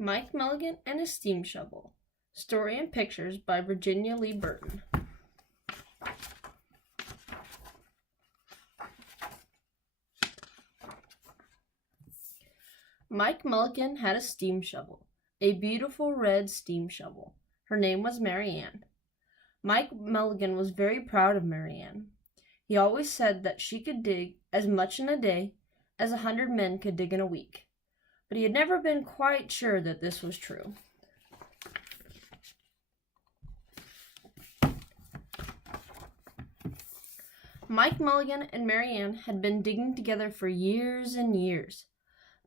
Mike Mulligan and his Steam Shovel. Story and pictures by Virginia Lee Burton. Mike Mulligan had a steam shovel, a beautiful red steam shovel. Her name was Mary Ann. Mike Mulligan was very proud of Mary Ann. He always said that she could dig as much in a day as 100 men could dig in a week, but he had never been quite sure that this was true. Mike Mulligan and Mary Ann had been digging together for years and years.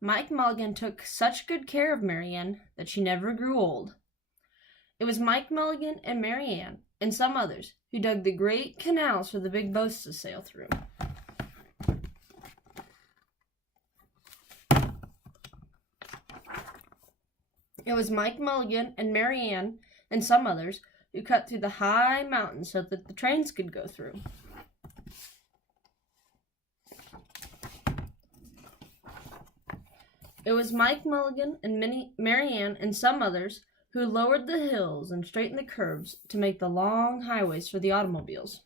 Mike Mulligan took such good care of Mary Ann that she never grew old. It was Mike Mulligan and Mary Ann and some others who dug the great canals for the big boats to sail through. It was Mike Mulligan and Mary Ann and some others who cut through the high mountains so that the trains could go through. It was Mike Mulligan and Mary Ann and some others who lowered the hills and straightened the curves to make the long highways for the automobiles.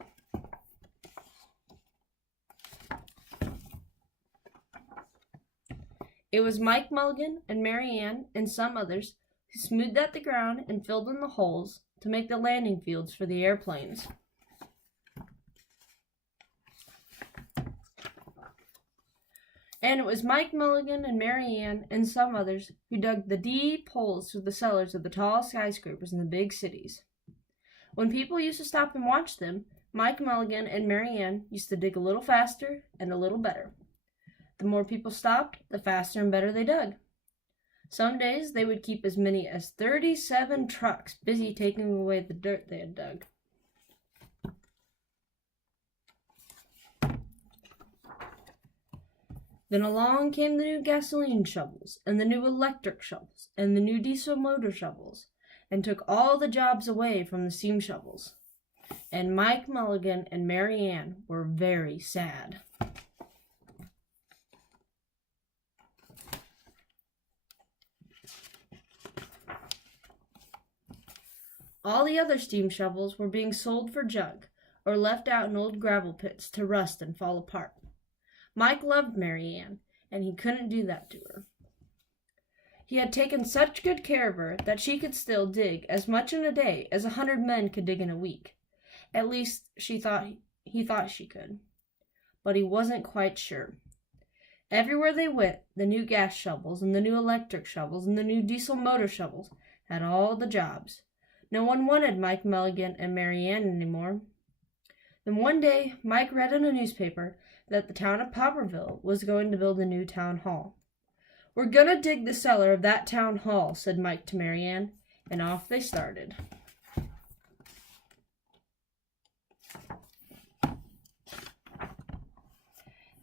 It was Mike Mulligan and Mary Ann and some others who smoothed out the ground and filled in the holes to make the landing fields for the airplanes. And it was Mike Mulligan and Mary Ann and some others who dug the deep holes through the cellars of the tall skyscrapers in the big cities. When people used to stop and watch them, Mike Mulligan and Mary Ann used to dig a little faster and a little better. The more people stopped, the faster and better they dug. Some days they would keep as many as 37 trucks busy taking away the dirt they had dug. Then along came the new gasoline shovels, and the new electric shovels, and the new diesel motor shovels, and took all the jobs away from the steam shovels. And Mike Mulligan and Mary Ann were very sad. All the other steam shovels were being sold for junk, or left out in old gravel pits to rust and fall apart. Mike loved Mary Ann, and he couldn't do that to her. He had taken such good care of her that she could still dig as much in a day as 100 men could dig in a week. At least he thought she could. But he wasn't quite sure. Everywhere they went, the new gas shovels and the new electric shovels and the new diesel motor shovels had all the jobs. No one wanted Mike Mulligan and Mary Ann anymore. Then one day, Mike read in a newspaper that the town of Popperville was going to build a new town hall. "We're going to dig the cellar of that town hall," said Mike to Mary Ann, and off they started.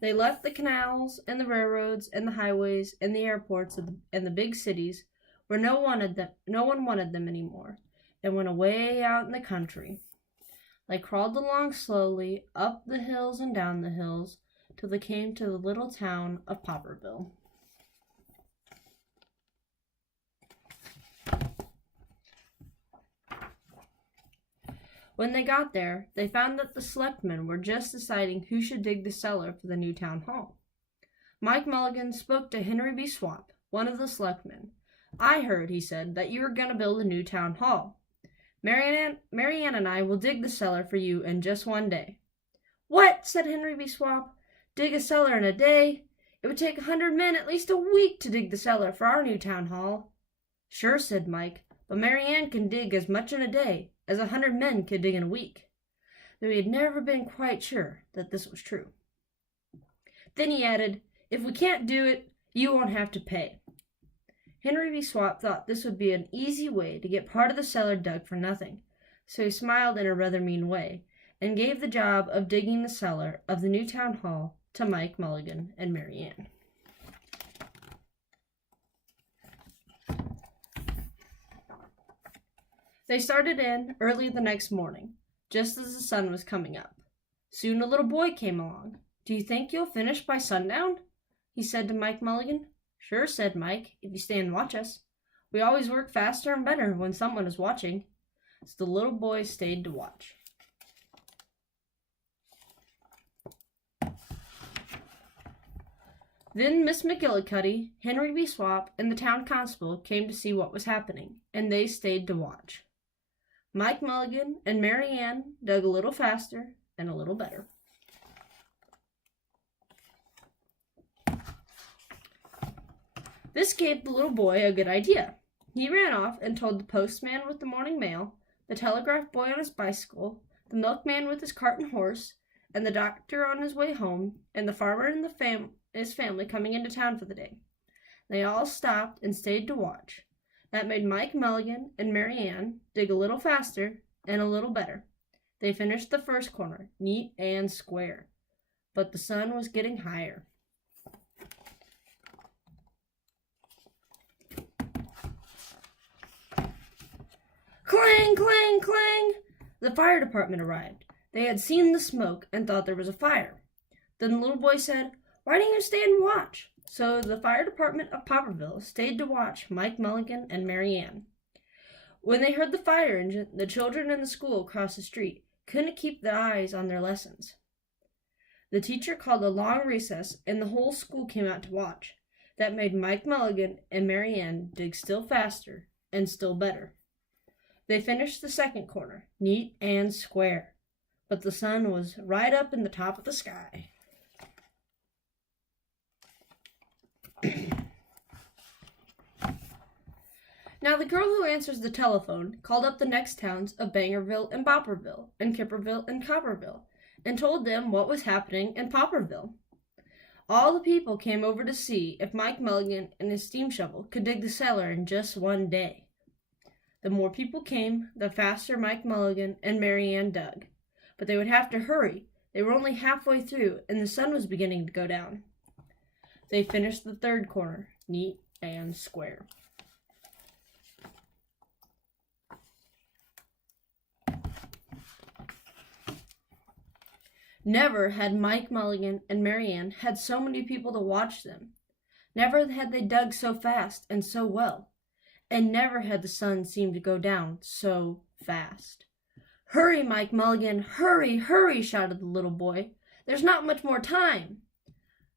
They left the canals and the railroads and the highways and the airports and the big cities where no one wanted them anymore, and went away out in the country. They crawled along slowly, up the hills and down the hills, till they came to the little town of Popperville. When they got there, they found that the selectmen were just deciding who should dig the cellar for the new town hall. Mike Mulligan spoke to Henry B. Swap, one of the selectmen. "I heard," he said, "that you were going to build a new town hall. Mary Ann and I will dig the cellar for you in just one day." "What?" said Henry B. Swap. "Dig a cellar in a day? It would take 100 men at least a week to dig the cellar for our new town hall." "Sure," said Mike, "but Mary Ann can dig as much in a day as 100 men could dig in a week," though he had never been quite sure that this was true. Then he added, "If we can't do it, you won't have to pay." Henry B. Swap thought this would be an easy way to get part of the cellar dug for nothing, so he smiled in a rather mean way, and gave the job of digging the cellar of the new town hall to Mike Mulligan and Mary Ann. They started in early the next morning, just as the sun was coming up. Soon a little boy came along. "Do you think you'll finish by sundown?" he said to Mike Mulligan. "Sure," said Mike, "if you stay and watch us." We always work faster and better when someone is watching." So the little boy stayed to watch. Then Miss McGillicuddy, Henry B. Swap, and the town constable came to see what was happening, and they stayed to watch. Mike Mulligan and Mary Ann dug a little faster and a little better. This gave the little boy a good idea. He ran off and told the postman with the morning mail, the telegraph boy on his bicycle, the milkman with his cart and horse, and the doctor on his way home, and the farmer and his family coming into town for the day. They all stopped and stayed to watch. That made Mike Mulligan and Mary Ann dig a little faster and a little better. They finished the first corner, neat and square. But the sun was getting higher. Clang, clang, clang! The fire department arrived. They had seen the smoke and thought there was a fire. Then the little boy said, "Why don't you stay and watch?" So the fire department of Popperville stayed to watch Mike Mulligan and Mary Ann. When they heard the fire engine, the children in the school across the street couldn't keep their eyes on their lessons. The teacher called a long recess, and the whole school came out to watch. That made Mike Mulligan and Mary Ann dig still faster and still better. They finished the second corner, neat and square, but the sun was right up in the top of the sky. Now the girl who answers the telephone called up the next towns of Bangerville and Bopperville and Kipperville and Copperville and told them what was happening in Popperville. All the people came over to see if Mike Mulligan and his steam shovel could dig the cellar in just one day. The more people came, the faster Mike Mulligan and Mary Ann dug. But they would have to hurry. They were only halfway through, and the sun was beginning to go down. They finished the third corner, neat and square. Never had Mike Mulligan and Mary Ann had so many people to watch them. Never had they dug so fast and so well. And never had the sun seemed to go down so fast. "Hurry, Mike Mulligan, hurry, hurry," shouted the little boy. "There's not much more time."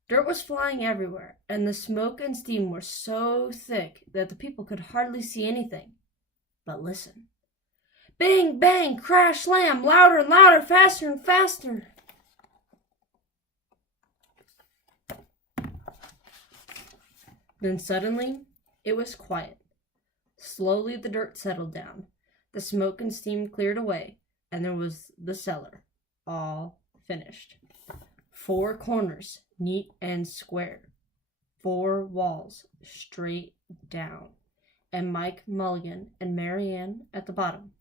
Dirt was flying everywhere, and the smoke and steam were so thick that the people could hardly see anything. But listen. Bang, bang, crash, slam, louder and louder, faster and faster. Then suddenly, it was quiet. Slowly the dirt settled down. The smoke and steam cleared away, and there was the cellar, all finished. 4 corners, neat and square. 4 walls, straight down. And Mike Mulligan and Mary Ann at the bottom.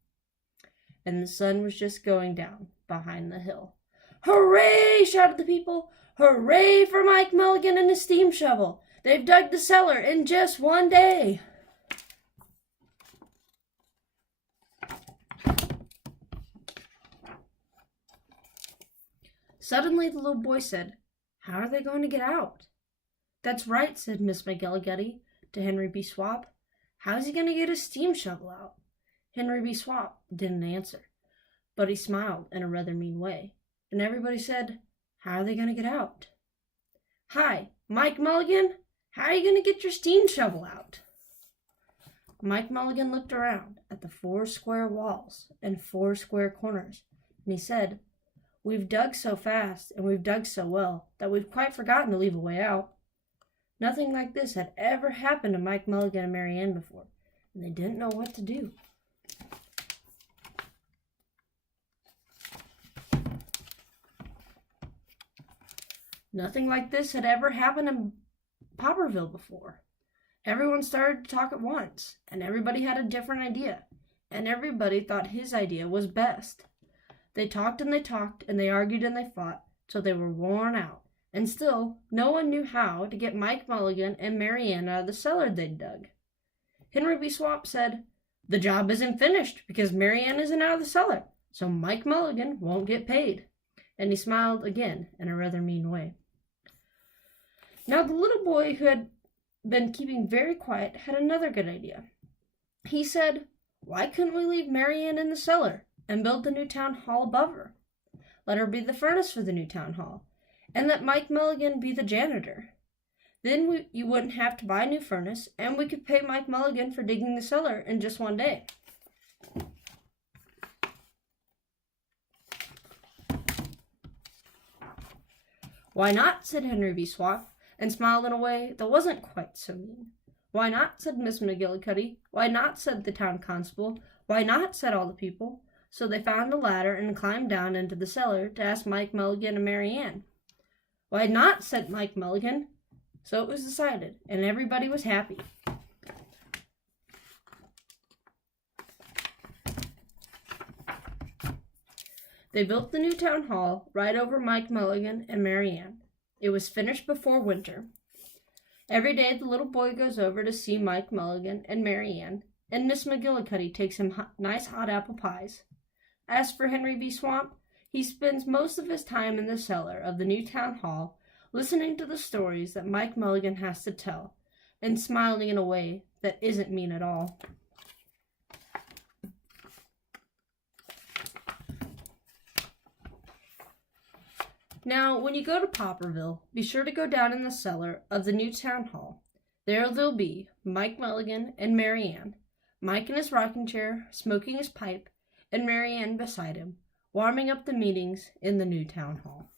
And the sun was just going down behind the hill. "Hooray!" shouted the people. "Hooray for Mike Mulligan and his steam shovel! They've dug the cellar in just one day!" Suddenly the little boy said, "How are they going to get out?" "That's right," said Miss McGillicuddy to Henry B. Swap. "How's he going to get his steam shovel out?" Henry B. Swap didn't answer, but he smiled in a rather mean way, and everybody said, "How are they going to get out?" "Hi, Mike Mulligan, how are you going to get your steam shovel out?" Mike Mulligan looked around at the 4 square walls and 4 square corners, and he said, "We've dug so fast and we've dug so well that we've quite forgotten to leave a way out." Nothing like this had ever happened to Mike Mulligan and Mary Ann before, and they didn't know what to do. Nothing like this had ever happened in Popperville before. Everyone started to talk at once, and everybody had a different idea, and everybody thought his idea was best. They talked, and they argued, and they fought, till they were worn out, and still no one knew how to get Mike Mulligan and Mary Ann out of the cellar they'd dug. Henry B. Swap said, "The job isn't finished because Mary Ann isn't out of the cellar, so Mike Mulligan won't get paid." And he smiled again in a rather mean way. Now the little boy who had been keeping very quiet had another good idea. He said, "Why couldn't we leave Mary Ann in the cellar and build the new town hall above her? Let her be the furnace for the new town hall, and let Mike Mulligan be the janitor. Then you wouldn't have to buy a new furnace, and we could pay Mike Mulligan for digging the cellar in just one day." "Why not?" said Henry B. Swap, and smiled in a way that wasn't quite so mean. "Why not?" said Miss McGillicuddy. "Why not?" said the town constable. "Why not?" said all the people. So they found a ladder and climbed down into the cellar to ask Mike Mulligan and Mary Ann. "Why not?" said Mike Mulligan. So it was decided, and everybody was happy. They built the new town hall right over Mike Mulligan and Mary Ann. It was finished before winter. Every day the little boy goes over to see Mike Mulligan and Mary Ann, and Miss McGillicuddy takes him nice hot apple pies. As for Henry B. Swamp, he spends most of his time in the cellar of the new town hall, listening to the stories that Mike Mulligan has to tell, and smiling in a way that isn't mean at all. Now, when you go to Popperville, be sure to go down in the cellar of the new town hall. There they'll be Mike Mulligan and Mary Ann, Mike in his rocking chair, smoking his pipe, and Mary Ann beside him, warming up the meetings in the new town hall.